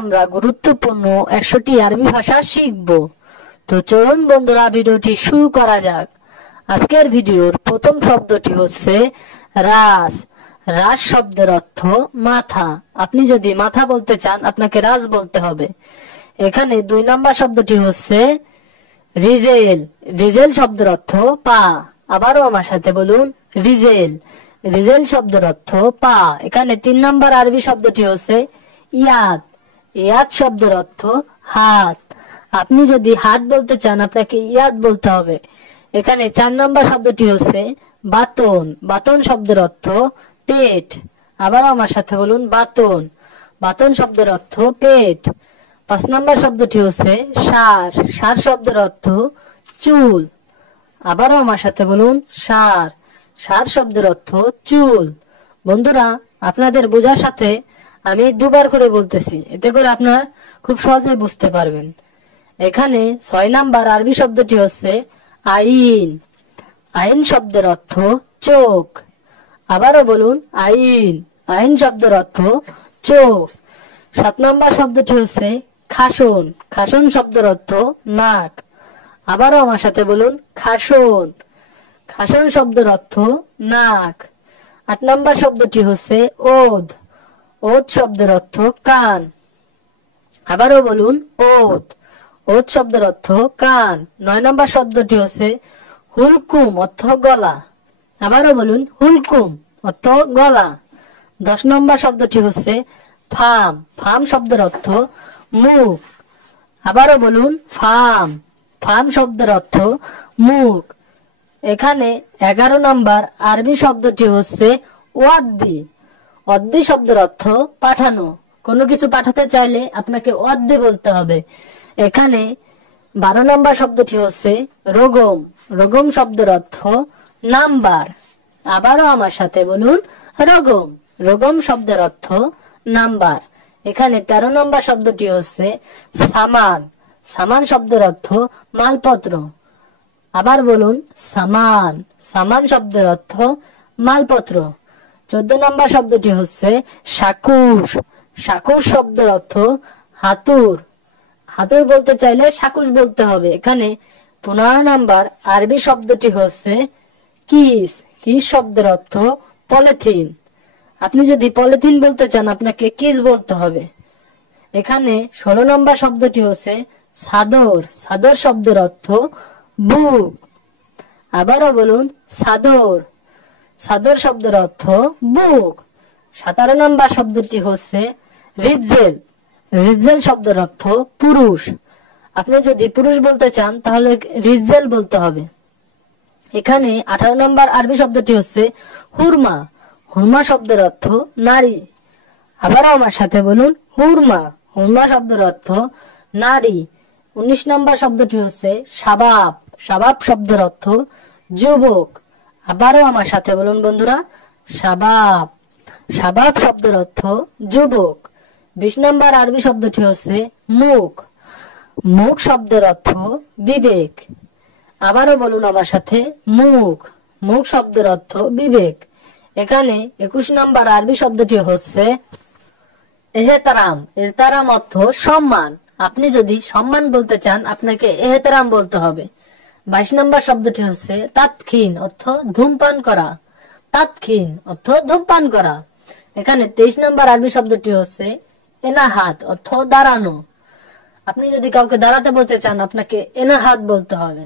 আমরা গুরুত্বপূর্ণ 100টি আরবি ভাষা শিখব। তো চলুন বন্ধুরা ভিডিওটি শুরু করা যাক। আজকের ভিডিওর প্রথম শব্দটি হচ্ছে রাস। রাস শব্দের অর্থ মাথা। আপনি যদি মাথা বলতে চান আপনাকে রাস বলতে হবে। এখানে 2 নম্বর শব্দটি হচ্ছে রিজেল। রিজেল শব্দের অর্থ পা। আবারও আমার সাথে বলুন রিজেল। রিজেল শব্দের অর্থ পা। এখানে 3 নম্বর আরবি শব্দটি হচ্ছে ইয়াদ। ইয়াদ শব্দের অর্থ হাত। আপনি যদি হাত বলতে চান আপনাকে ইয়াদ বলতে হবে। এখানে 4 নম্বর শব্দটি হচ্ছে বাতন। বাতন শব্দের অর্থ পেট। আবার আমার সাথে বলুন বাতন। বাতন শব্দের অর্থ পেট। 5 নম্বর শব্দটি হচ্ছে সার। সার শব্দের অর্থ চুল। আবারও আমার সাথে বলুন সার। সার শব্দের অর্থ চুল। বন্ধুরা আপনাদের বোঝার সাথে আমি 2 বার করে বলতেছি, এতে করে আপনার খুব সহজে বুঝতে পারবেন। এখানে 6 নাম্বার আরবি শব্দটি হচ্ছে আইন। আইন শব্দের অর্থ চোখ। আবারও বলুন আইন। আইন শব্দের অর্থ চোখ। 7 নাম্বার শব্দটি হচ্ছে খাসন। খাসন শব্দের অর্থ নাক। আবারও আমার সাথে বলুন খাসন। খাসন শব্দের অর্থ নাক। 8 নাম্বার শব্দটি হচ্ছে ওদ। ওদ শব্দের অর্থ কান। আবারও বলুন ওদ। ওদ শব্দের অর্থ কান। 9 নম্বর শব্দটি হচ্ছে হুলকুম অর্থ গলা। আবারও বলুন হুলকুম অর্থ গলা। 10 নম্বর শব্দটি হচ্ছে ফাম। ফাম শব্দের অর্থ মুখ। আবারও বলুন ফাম। ফাম শব্দের অর্থ মুখ। এখানে 11 নম্বর আরবি শব্দটি হচ্ছে ওয়াদ্দি। অদ্দি শব্দের অর্থ পাঠানো। কোনো কিছু পাঠাতে চাইলে আপনাকে অদ্দি বলতে হবে। এখানে 12 নম্বর শব্দটি হচ্ছে রোগম। রোগম শব্দের অর্থ নাম্বার। আবারও আমার সাথে বলুন রোগম। রোগম শব্দের অর্থ নাম্বার। এখানে 13 নম্বর শব্দটি হচ্ছে সামান। সামান শব্দের অর্থ মালপত্র। আবার বলুন সামান। সামান শব্দের অর্থ মালপত্র। 14 নম্বর শব্দটি হচ্ছে সাকুশ। সাকুশ শব্দের অর্থ হাতুর। হাতুর বলতে চাইলে সাকুশ বলতে হবে। এখানে 15 নম্বর আরবি শব্দটি হচ্ছে কিস। কিস শব্দের অর্থ পলিথিন। আপনি যদি পলিথিন বলতে চান আপনাকে কিস বলতে হবে। এখানে 16 নম্বর শব্দটি হচ্ছে সাদর। সাদর শব্দের অর্থ বুক। আবারও বলুন সাদর। সাদর শব্দের অর্থ বুক। 17 নম্বর শব্দটি হচ্ছে রিজেল। রিজেল শব্দের অর্থ পুরুষ। আপনি যদি পুরুষ বলতে চান তাহলে রিজেল বলতে হবে। এখানে 18 নম্বর আরবি শব্দটি হচ্ছে হুরমা। হুরমা শব্দের অর্থ নারী। আবারও আমার সাথে বলুন হুরমা। হুরমা শব্দের অর্থ নারী। 19 নম্বর শব্দটি হচ্ছে শাবাব। শাবাব শব্দের অর্থ যুবক। আবারও আমার সাথে বলুন বন্ধুরা শাবাব। শাবাব শব্দের অর্থ যুবক। 20 নম্বর আরবি শব্দটি হচ্ছে মুখ। মুখ শব্দের অর্থ বিবেক। আবারও বলুন আমার সাথে মুখ। মুখ শব্দের অর্থ বিবেক। এখানে 21 নম্বর আরবি শব্দটি হচ্ছে এহতারাম। এহতারাম অর্থ সম্মান। আপনি যদি সম্মান বলতে চান আপনাকে এহতারাম বলতে হবে। 22 নম্বর শব্দটি হচ্ছে তাৎক্ষীন অর্থ ধূমপান করা। তাৎক্ষীন অর্থ ধূমপান করা। এখানে 23 নম্বর আরবি শব্দটি হচ্ছে এনাহাত অর্থ দাঁড়ানো। আপনি যদি কাউকে দাঁড়াতে বলতে চান আপনাকে এনাহাত বলতে হবে।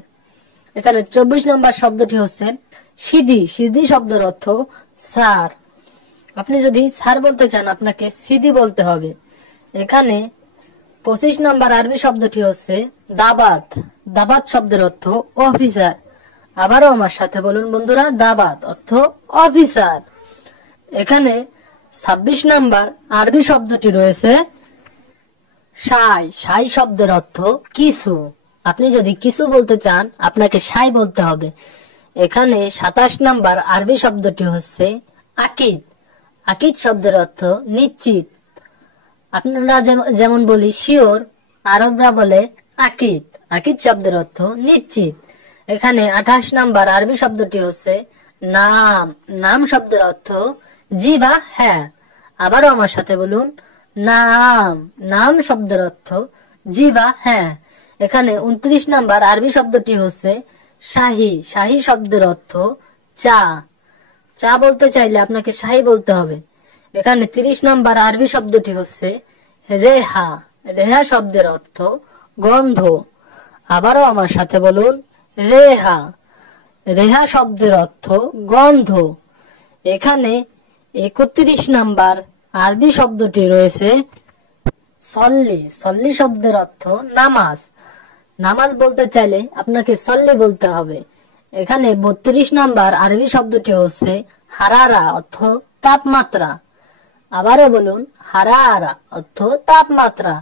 এখানে 24 নম্বর শব্দটি হচ্ছে সিদি। সিদি শব্দের অর্থ স্যার। আপনি যদি স্যার বলতে চান আপনাকে সিদি বলতে হবে। এখানে 25 নম্বর আরবি শব্দটি হচ্ছে দাবাত। দাবাত শব্দের অর্থ অফিসার। আবারও আমার সাথে বলুন বন্ধুরা দাবাত অর্থ অফিসার। এখানে 26 নম্বর আরবি শব্দটি রয়েছে সাই। সাই শব্দের অর্থ কিছু। আপনি যদি কিছু বলতে চান আপনাকে সাই বলতে হবে। এখানে 27 নম্বর আরবি শব্দটি হচ্ছে আকিদ। আকিদ শব্দের অর্থ নিশ্চিত। আপনারা যেমন বলি শিওর, আরবরা বলে আকিদ। আকিদ শব্দের অর্থ নিশ্চিত। এখানে 28 নম্বর আরবি শব্দটি হচ্ছে নাম। নাম শব্দের অর্থ জি বা হ্যাঁ। আবারও আমার সাথে বলুন নাম, নাম শব্দের অর্থ জি বা হ্যাঁ। এখানে 29 নাম্বার আরবি শব্দটি হচ্ছে শাহী। শাহী শব্দের অর্থ চা। চা বলতে চাইলে আপনাকে শাহী বলতে হবে। এখানে 30 নাম্বার আরবি শব্দটি হচ্ছে রেহা। রেহা শব্দের অর্থ গন্ধ। আবারও আমার সাথে বলুন, রেহা। রেহা শব্দের অর্থ গন্ধ। এখানে 31 নাম্বার আরবি শব্দটি রয়েছে সল্লি। সল্লি শব্দের অর্থ নামাজ। নামাজ বলতে চাইলে আপনাকে সল্লি বলতে হবে। এখানে 32 নাম্বার আরবি শব্দটি হচ্ছে হারারা, অর্থ তাপমাত্রা। আবারও বলুন, হারারা অর্থ তাপমাত্রা।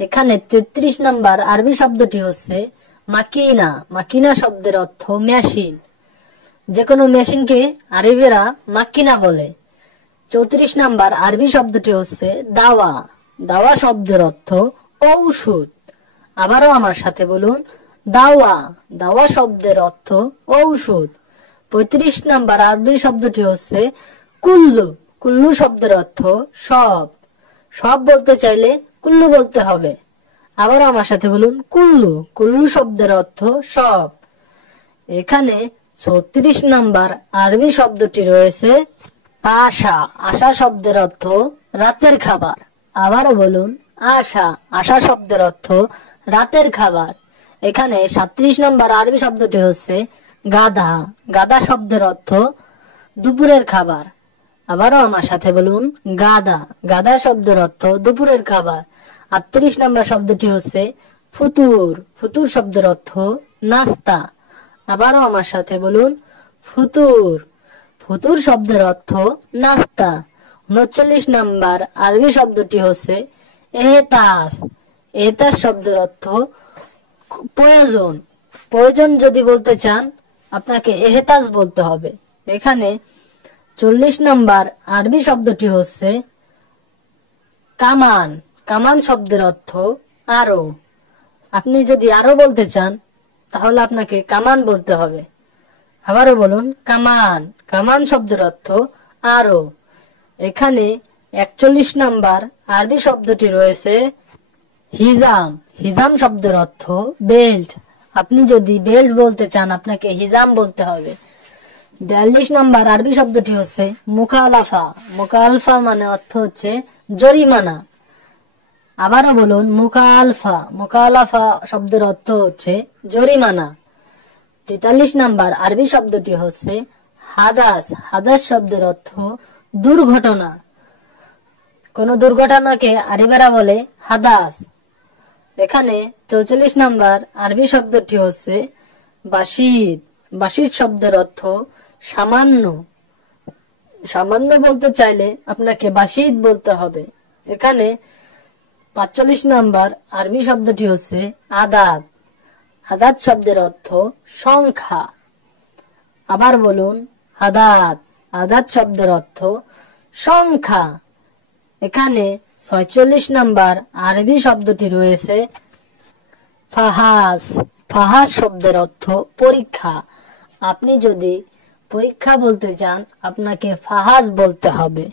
এখানে 33 নাম্বার আরবি শব্দটি হচ্ছে মাকিনা। মাকিনা শব্দের অর্থ মেশিন। যে কোনো মেশিনকে আরবিরা মাকিনা বলে। 34 নাম্বার আরবি শব্দটি হচ্ছে দাওয়া। দাওয়া শব্দের অর্থ ঔষধ। আবারও আমার সাথে বলুন, দাওয়া। দাওয়া শব্দের অর্থ ঔষধ। 35 নাম্বার আরবি শব্দটি হচ্ছে কুল্লু। কুল্লু শব্দের অর্থ সব। সব বলতে চাইলে কুল্লু বলতে হবে। আবার আমার সাথে বলুন, কুল্লু। কুল্লু শব্দের অর্থ সব। এখানে 36 নাম্বার আরবি শব্দটি রয়েছে আশা। আশা শব্দের অর্থ রাতের খাবার। আবারও বলুন, আশা। আশা শব্দের অর্থ রাতের খাবার। এখানে 37 নম্বর আরবি শব্দটি হচ্ছে গাধা। গাধা শব্দের অর্থ দুপুরের খাবার। আবারও আমার সাথে বলুন, গাধা। গাধা শব্দের অর্থ দুপুরের খাবার। 38 নম্বর শব্দটি হচ্ছে ফুতুর। ফুতুর শব্দের অর্থ নাস্তা। আবারও আমার সাথে বলুন, ফুতুর। ফুতুর শব্দের অর্থ নাস্তা। 39 নাম্বার আরবি শব্দটি হচ্ছে এহতাস। এহতাস শব্দের অর্থ প্রয়োজন। প্রয়োজন যদি বলতে চান আপনাকে এহতাস বলতে হবে। এখানে 40 নাম্বার আরবি শব্দটি হচ্ছে কামান। কামান শব্দের অর্থ আরো। আপনি যদি আরো বলতে চান তাহলে আপনাকে কামান বলতে হবে। আবারও বলুন, কামান। কামান শব্দের অর্থ আরো। এখানে 41 নাম্বার আরবি শব্দটি রয়েছে হিজাম। হিজাম শব্দের অর্থ বেল্ট। আপনি যদি বেল্ট বলতে চান আপনাকে হিজাম বলতে হবে। 42 নাম্বার আরবি শব্দটি হচ্ছে মুখালাফা। মুখালফা মানে অর্থ হচ্ছে জরিমানা। আবারও বলুন, মুখালফা। মুখালাফা শব্দের অর্থ হচ্ছে জরিমানা। 43 নাম্বার আরবি শব্দটি হচ্ছে হাদাস। হাদাস শব্দের অর্থ দুর্ঘটনা। কোন দুর্ঘটনাকে আরবিরা বলে হাদাস। এখানে 44 নাম্বার আরবি শব্দটি হচ্ছে বাসিদ। বাসিদ শব্দের অর্থ সামান্য। সামান্য বলতে চাইলে আপনাকে বাসিদ বলতে হবে। এখানে 45 নাম্বার আরবি শব্দটি হচ্ছে আদাদ। আদাদ শব্দের অর্থ সংখ্যা। আবার বলুন, আদাদ। আদাদ শব্দের অর্থ সংখ্যা। এখানে 46 নাম্বার আরবি শব্দটি রয়েছে ফাহাস। ফাহাস শব্দের অর্থ পরীক্ষা। আপনি যদি পরীক্ষা বলতে চান আপনাকে ফাহাস বলতে হবে।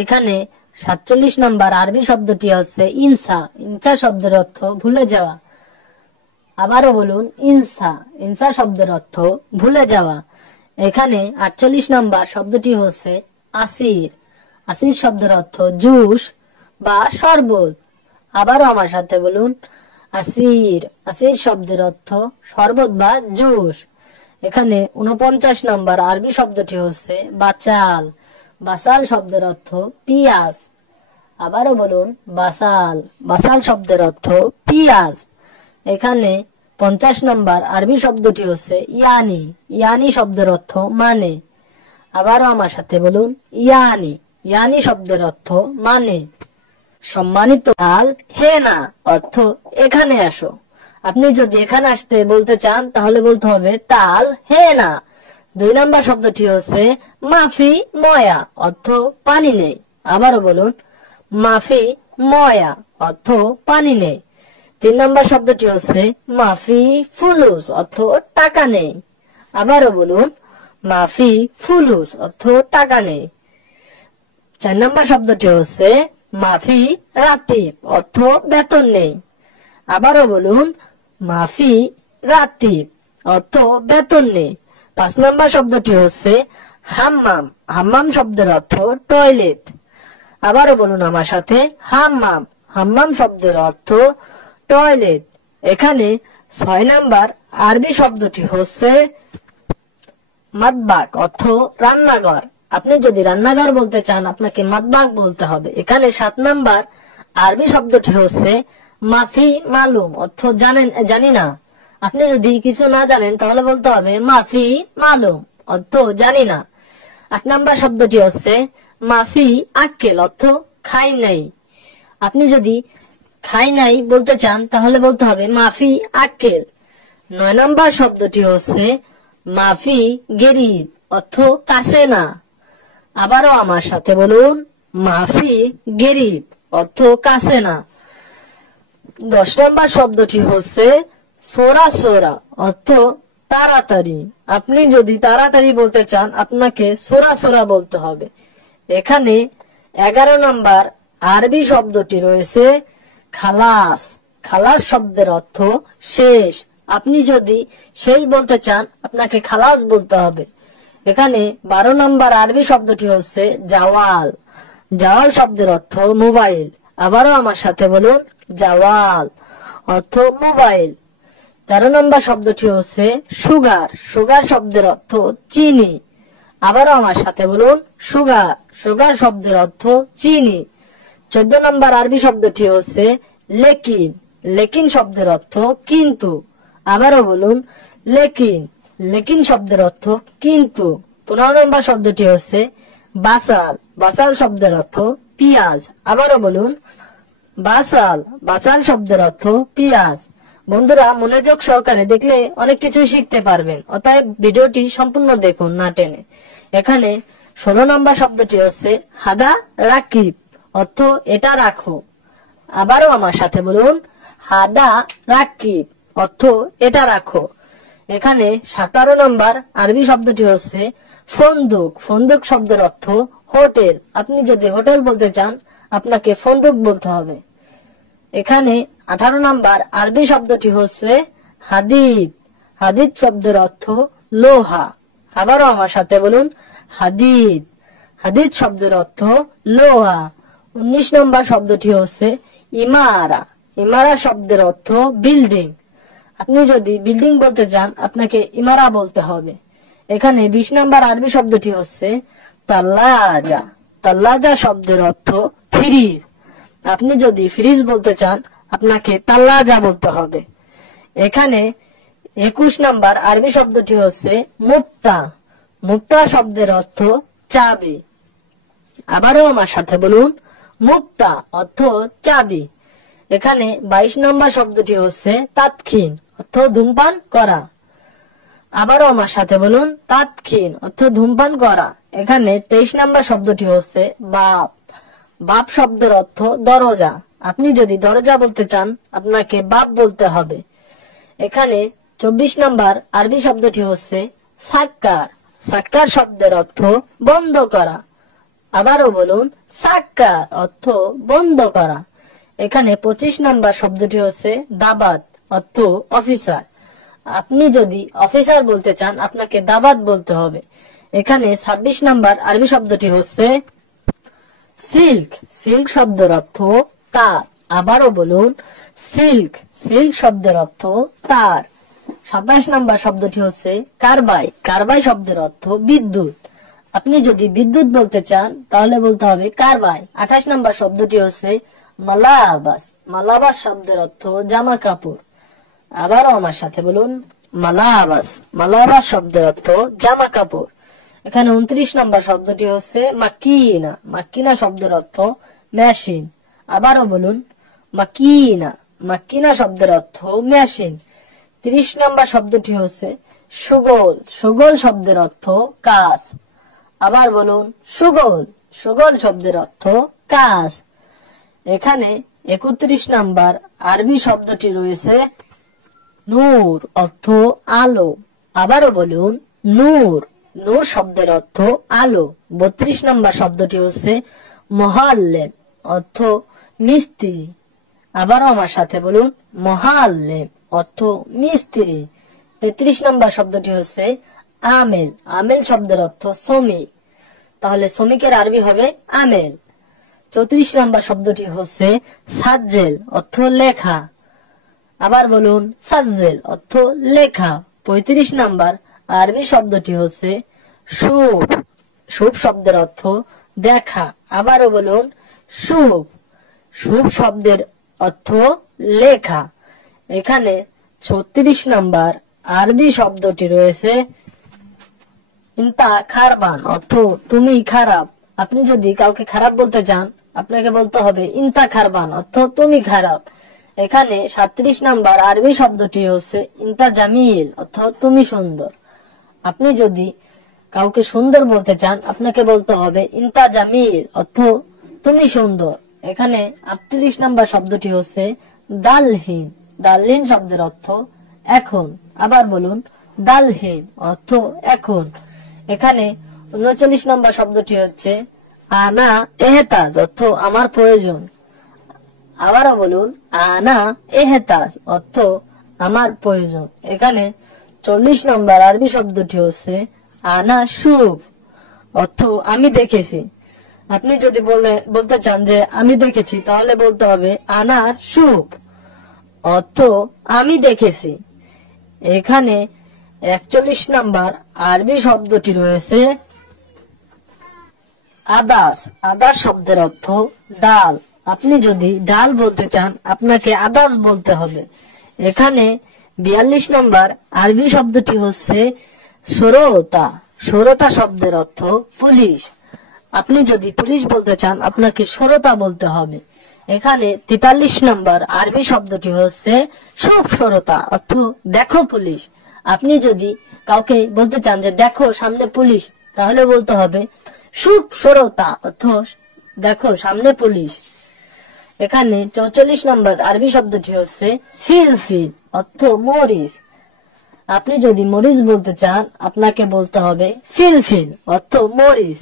এখানে 47 নাম্বার আরবি শব্দটি হচ্ছে ইনসা। ইনসা শব্দের অর্থ ভুলে যাওয়া। আবারও বলুন, ইনসা। ইনসা শব্দের অর্থ ভুলে যাওয়া। এখানে 48 নাম্বার শব্দটি হচ্ছে আসির। আসির শব্দের অর্থ জুস বা শরবত। আবারও আমার সাথে বলুন, আসির। আসির শব্দের অর্থ শরবত বা জুস। এখানে 49 নাম্বার আরবি শব্দটি হচ্ছে বাচাল। বাসাল শব্দের অর্থ পিয়াজ। আবারও বলুন, বাসাল। বাসাল শব্দের অর্থ পিয়াজ। এখানে 50 নাম্বার আরবি শব্দটি হচ্ছে ইয়ানি। ইয়ানি শব্দের অর্থ মানে। আবারও আমার সাথে বলুন, ইয়ানি। ইয়ানি শব্দের অর্থ মানে। সম্মানিত তাল হে না অর্থ এখানে আসো। আপনি যদি এখানে আসতে বলতে চান তাহলে বলতে হবে তাল হে না। 2 নাম্বার শব্দটি হচ্ছে মাফি ময়া অর্থ পানি নেই। আবারও বলুন, মাফি ময়া অর্থ পানি নেই। 3 নাম্বার শব্দটি হচ্ছে মাফি ফুলুস অর্থ টাকা নেই। আবারও বলুন, মাফি ফুলুস অর্থ টাকা নেই। 4 নাম্বার শব্দটি হচ্ছে মাফি রাতিব অর্থ বেতন নেই। আবারও বলুন, মাফি রাতিব অর্থ বেতন নেই। 5 নম্বর শব্দটি হচ্ছে হাম্মাম। হাম্মাম শব্দের অর্থ টয়লেট। আবারও বলুন আমার সাথে, হাম্মাম। হাম্মাম শব্দের অর্থ টয়লেট। এখানে 6 নাম্বার আরবি শব্দটি হচ্ছে মাতবাক অর্থ রান্নাঘর। আপনি যদি রান্নাঘর বলতে চান আপনাকে মাতবাক বলতে হবে। এখানে 7 নাম্বার আরবি শব্দটি হচ্ছে মাফি মালুম অর্থ জানি না। আপনি যদি কিছু না জানেন তাহলে বলতে হবে মাফি মালুম অর্থ জানি না। 8 নাম্বার শব্দটি হচ্ছে মাফি আক্কেল অর্থ খাই নাই। আপনি যদি খাই নাই বলতে চান তাহলে বলতে হবে মাফি আক্কেল। 9 নাম্বার শব্দটি হচ্ছে মাফি গেরিব অর্থ কাছে না। আবারও আমার সাথে বলুন, মাফি গেরিব অর্থ কাছে না। 10 নম্বর শব্দটি হচ্ছে সোরা সোরা অর্থ তাড়াতাড়ি। আপনি যদি তাড়াতাড়ি বলতে চান আপনাকে সোরা সোরা বলতে হবে। এখানে 11 নম্বর আরবি শব্দটি রয়েছে খালাস। খালাস শব্দের অর্থ শেষ। আপনি যদি শেষ বলতে চান আপনাকে খালাস বলতে হবে। এখানে 12 নম্বর আরবি শব্দটি হচ্ছে জাওয়াল। জাওয়াল শব্দের অর্থ মোবাইল। আবারও আমার সাথে বলুন, জাওয়াল অর্থ মোবাইল। 13 নম্বর শব্দটি হচ্ছে সুগার। সুগার শব্দের অর্থ চিনি। আবারও আমার সাথে বলুন, সুগার। সুগার শব্দের অর্থ চিনি। 14 নম্বর আরবি শব্দটি হচ্ছে লেকিন। লেকিন শব্দের অর্থ কিন্তু। আবারও বলুন, লেকিন। লেকিন শব্দের অর্থ কিন্তু। 15 নম্বর শব্দটি হচ্ছে বাসাল। বাসাল শব্দের অর্থ পিঁয়াজ। আবারও বলুন, বাসাল। বাসাল শব্দের অর্থ পিঁয়াজ। বন্ধুরা মনোযোগ সহকারে দেখলে অনেক কিছু শিখতে পারবেন, অতএব ভিডিওটি সম্পূর্ণ দেখুন না টেনে। এখানে 16 নম্বর শব্দটি হচ্ছে হাদা রাকিব অর্থ এটা রাখো। আবারও আমার সাথে বলুন, হাদা রাকিব অর্থ এটা রাখো। এখানে 17 নম্বর আরবি শব্দটি হচ্ছে ফন্দুক। ফন্দুক শব্দের অর্থ হোটেল। আপনি যদি হোটেল বলতে চান আপনাকে ফন্দুক বলতে হবে। এখানে 18 নম্বর আরবি শব্দটি হচ্ছে হাদিদ। হাদিদ শব্দের অর্থ লোহা। আবারও আমার সাথে বলুন, হাদিদ। হাদিদ শব্দের অর্থ লোহা। 19 নম্বর শব্দটি হচ্ছে ইমারা। ইমারা শব্দের অর্থ বিল্ডিং। আপনি যদি বিল্ডিং বলতে চান আপনাকে ইমারা বলতে হবে। এখানে 20 নম্বর আরবি শব্দটি হচ্ছে তাল্লাজা। তাল্লাজা শব্দের অর্থ ফ্রিজ। আপনি যদি ফ্রিজ বলতে চান আপনাকে তাল্লাজা বলতে হবে। এখানে 21 নম্বর আরবি শব্দটি হচ্ছে মুক্তা। মুক্তা শব্দের অর্থ চাবি। আবারও আমার সাথে বলুন, মুক্তা অর্থ চাবি। এখানে 22 নম্বর শব্দটি হচ্ছে তাৎক্ষীন অর্থ ধূমপান করা। আবারও আমার সাথে বলুন, তাৎক্ষীন অর্থ ধূমপান করা। এখানে 23 নম্বর শব্দটি হচ্ছে বাপ। বাপ শব্দের অর্থ দরজা। আপনি যদি দরজা বলতে চান আপনাকে বাপ বলতে হবে। এখানে 24 নম্বর আরবি শব্দটি হচ্ছে সাক্কার। সাক্কার শব্দের অর্থ বন্ধ করা। আবারও বলুন, সাক্কার অর্থ বন্ধ করা। এখানে 25 নম্বর শব্দটি হচ্ছে দাবাত অর্থ অফিসার। আপনি যদি অফিসার বলতে চান আপনাকে দাবাত বলতে হবে। এখানে 26 নম্বর আরবি শব্দটি হচ্ছে সিল্ক। সিল্ক শব্দের অর্থ তার। আবারও বলুন, সিল্ক। সিল্ক শব্দের অর্থ তার। 27 নম্বর শব্দটি হচ্ছে কারবাই। কারবাই শব্দের অর্থ বিদ্যুৎ। আপনি যদি বিদ্যুৎ বলতে চান তাহলে বলতে হবে কারবাই। 28 নম্বর শব্দটি হচ্ছে মালাবাস। মালাবাস শব্দের অর্থ জামা কাপড়। আবারও আমার সাথে বলুন, মালাবাস। মালাবাস শব্দের অর্থ জামা কাপড়। এখানে 29 নম্বর শব্দটি হচ্ছে মাকিনা। মাকিনা শব্দের অর্থ মেশিন। আবারও বলুন, মাকিনা। মাকিনা শব্দের অর্থ মেশিন। 30 নম্বর শব্দটি হচ্ছে সুগোল। সুগোল শব্দের অর্থ কাজ। আবার বলুন, সুগোল। সুগোল শব্দের অর্থ কাজ। এখানে 31 নম্বর আরবি শব্দটি রয়েছে নূর অর্থ আলো। আবারও বলুন, নূর। নূর শব্দের অর্থ আলো। 32 নম্বর শব্দটি হচ্ছে মোহাল্লেম। অর্থ মিস্ত্রি। আবারও আমার সাথে বলুন, মুআল্লিম অর্থ মিস্ত্রি। 33 নম্বর শব্দটি হচ্ছে আমেল। আমেল শব্দের অর্থ শ্রমিক, তাহলে শ্রমিকের আরবি হবে আমেল। 34 নম্বর শব্দটি হচ্ছে সাজ্জেল অর্থ লেখা। আবার বলুন, সাজ্জেল অর্থ লেখা। 35 নম্বর আরবি শব্দটি হচ্ছে শুভ। শুভ শব্দের অর্থ দেখা। আবারও বলুন, শুভ। শুভ শব্দের অর্থ লেখা। এখানে 36 নম্বর আরবি শব্দটি রয়েছে ইনতা খারবান অর্থ তুমি খারাপ। আপনি যদি কাউকে খারাপ বলতে চান, আপনাকে বলতে হবে ইনতা খারবান অর্থ তুমি খারাপ। এখানে 37 নম্বর আরবি শব্দটি হচ্ছে ইনতা জামিল অর্থ তুমি সুন্দর। আপনি যদি কাউকে সুন্দর বলতে চান, আপনাকে বলতে হবে ইনতা জামিল অর্থ তুমি সুন্দর। এখানে 38 নম্বর শব্দটি হচ্ছে দালহীন। দালহীন শব্দের অর্থ এখন। আবার বলুন, দালহীন অর্থ এখন। এখানে 39 নম্বর শব্দটি হচ্ছে আনা এহতাজ অর্থ আমার প্রয়োজন। আবারও বলুন, আনা এহতাজ অর্থ আমার প্রয়োজন। এখানে 40 নম্বর আরবি শব্দটি হচ্ছে আনা শুভ অর্থ আমি দেখেছি। আপনি যদি বলতে চান যে আমি দেখেছি, তাহলে বলতে হবে আনা শুভ অর্থ আমি দেখেছি। এখানে 41 নম্বর আরবি শব্দটি রয়েছে আদাস। আদাস শব্দের অর্থ ডাল। আপনি যদি ডাল বলতে চান, আপনাকে আদাস বলতে হবে। এখানে 42 নম্বর আরবি শব্দটি হচ্ছে সরোতা। সরোতা শব্দের অর্থ পুলিশ। আপনি যদি পুলিশ বলতে চান, আপনাকে সরোতা বলতে হবে। এখানে 43 নম্বর আরবি শব্দটি হচ্ছে শুভ সরোতা অর্থ দেখো পুলিশ। আপনি যদি কাউকে বলতে চান যে দেখো সামনে পুলিশ, তাহলে বলতে হবে শুভ সরোতা অর্থ দেখো সামনে পুলিশ। এখানে 44 নম্বর আরবি শব্দটি হচ্ছে ফিলফিল অর্থ মরিচ। আপনি যদি মরিচ বলতে চান, আপনাকে বলতে হবে ফিলফিল অর্থ মরিচ।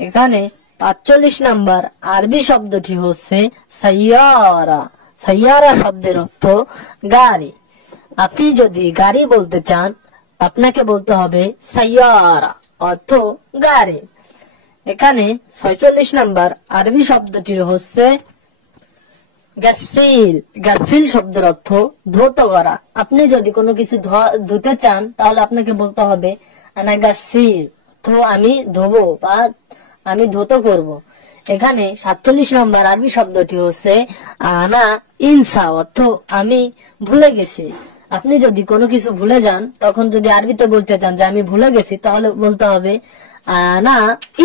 এখানে 45 নম্বর আরবি শব্দটি হচ্ছে সাইয়ারা। সাইয়ারা শব্দের অর্থ গাড়ি। আপনি যদি গাড়ি বলতে চান, আপনাকে বলতে হবে সাইয়ারা অর্থ গাড়ি। এখানে 46 নম্বর আরবি শব্দটি হচ্ছে গাসিল। গাসিল শব্দের অর্থ ধৌত করা। আপনি যদি কোনো কিছু ধুতে চান, তাহলে আপনাকে বলতে হবে আনা গাসিল তো আমি ধোবো বা আমি ধৌত করব। এখানে 47 নম্বর আরবি শব্দটি হচ্ছে আনা ইনসা অর্থ আমি ভুলে গেছি। আপনি যদি কোনো কিছু ভুলে যান, তখন যদি আরবিতে বলতে চান যে আমি ভুলে গেছি, তাহলে বলতে হবে আনা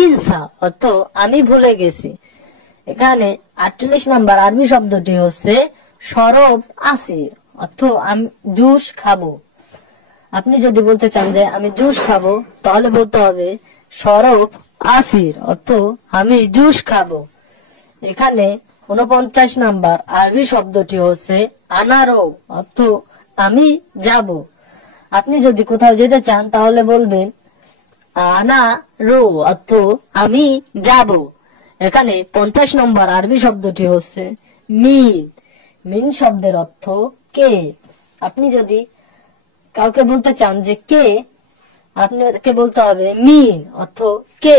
ইনসা অর্থ আমি ভুলে গেছি। এখানে 48 নম্বর আরবি শব্দটি হচ্ছে শরব আসির অর্থ আমি জুস খাবো। আপনি যদি বলতে চান যে আমি জুস খাবো, তাহলে বলতে হবে শরব আসির অর্থ আমি জুস খাবো। এখানে 49 নম্বর আরবি শব্দটি হচ্ছে আনারব অর্থ আমি যাব। আপনি যদি কোথাও যেতে চান, তাহলে বলবেন আনা রো অর্থ আমি যাব। এখানে 50 নম্বর আরবি শব্দটি হচ্ছে মিন। মিন শব্দের অর্থ কে। আপনি যদি কাউকে বলতে চান যে কে, আপনাকে বলতে হবে মিন অর্থ কে।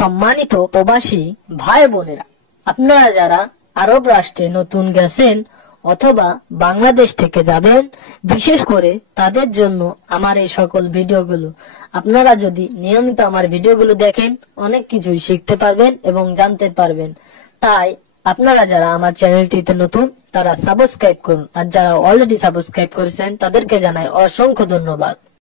সম্মানিত প্রবাসী ভাই বোনেরা, আপনারা যারা আরব রাষ্ট্রে নতুন গেছেন অথবা বাংলাদেশ থেকে যাবেন, বিশেষ করে তাদের জন্য আমার এই সকল ভিডিওগুলো। আপনারা যদি নিয়মিত আমার ভিডিওগুলো দেখেন, অনেক কিছুই শিখতে পারবেন এবং জানতে পারবেন। তাই আপনারা যারা আমার চ্যানেলটিতে নতুন, তারা সাবস্ক্রাইব করুন। আর যারা অলরেডি সাবস্ক্রাইব করেছেন, তাদেরকে জানাই অসংখ্য ধন্যবাদ।